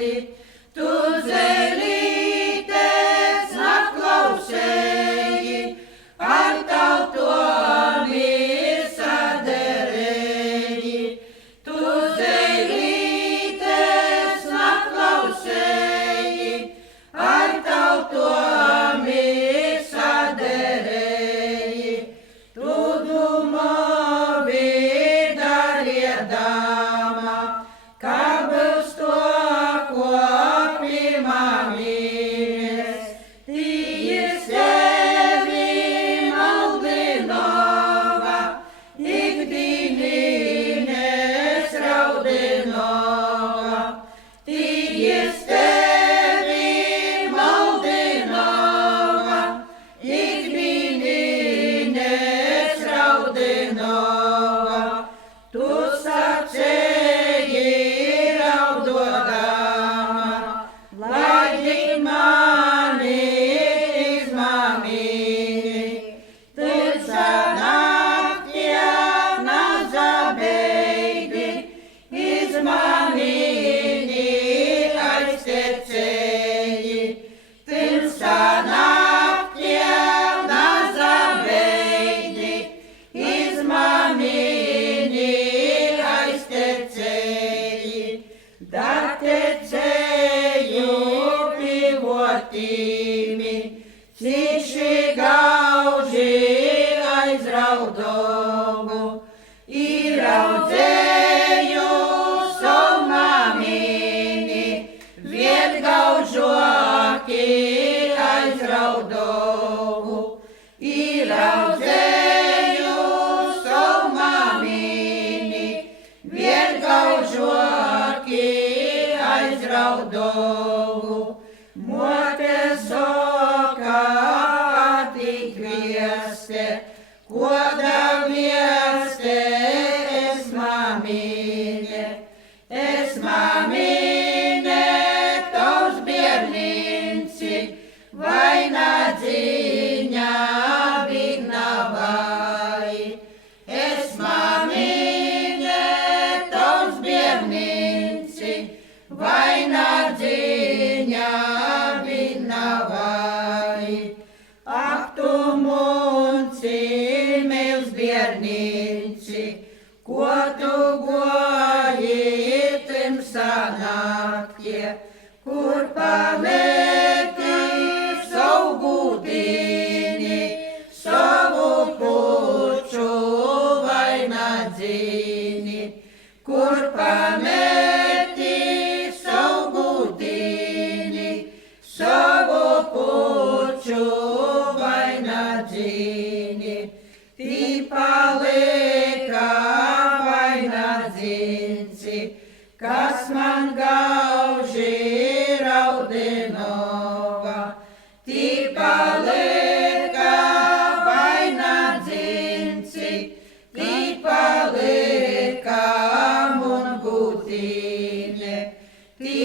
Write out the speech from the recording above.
mati, tu zelītes naklausēji, ar tautom ir saderēji. Tu zelītes naklausēji, ar tautom ir saderēji. Tu dumovi dariedama, kā būs to, ko pirmā mīļas. Tīrs tevi maldinova, ikdīnīnes raudinova. Tīrs tevi maldinova, ikdīnīnes raudinova. Tu sacēji raudodama, lai tik mani izmamini. Tylsā naktī nazabeidi, izmamini aiztecēji. Tylsā naktī nazabeidi, izmamini aiztecēji. Datecēju pivotīmi, ciši gauži aizraudogu. Iraudzēju somamini, vietgaužoki aizraudogu. Iraudzēju somamini, vietgaužoki aizraudogu. Mote soka atikvieste, koda vieste es mamine. Es mamine tos bierninci, vaina dziņa vignavai. Es mamine tos bierninci, vaina dziņa vignavai. Ak tu munci, mīls bierninci, ko tu goji timsā naktī, kur pameti savu gudini, savu puču vaina dzini. Kur pameti savu gudini, savu puču vaina dzini. Tī palika vaina dzinci, kas man gauži raudinova. Tī palika vaina dzinci, tī palika mun gudine. Tī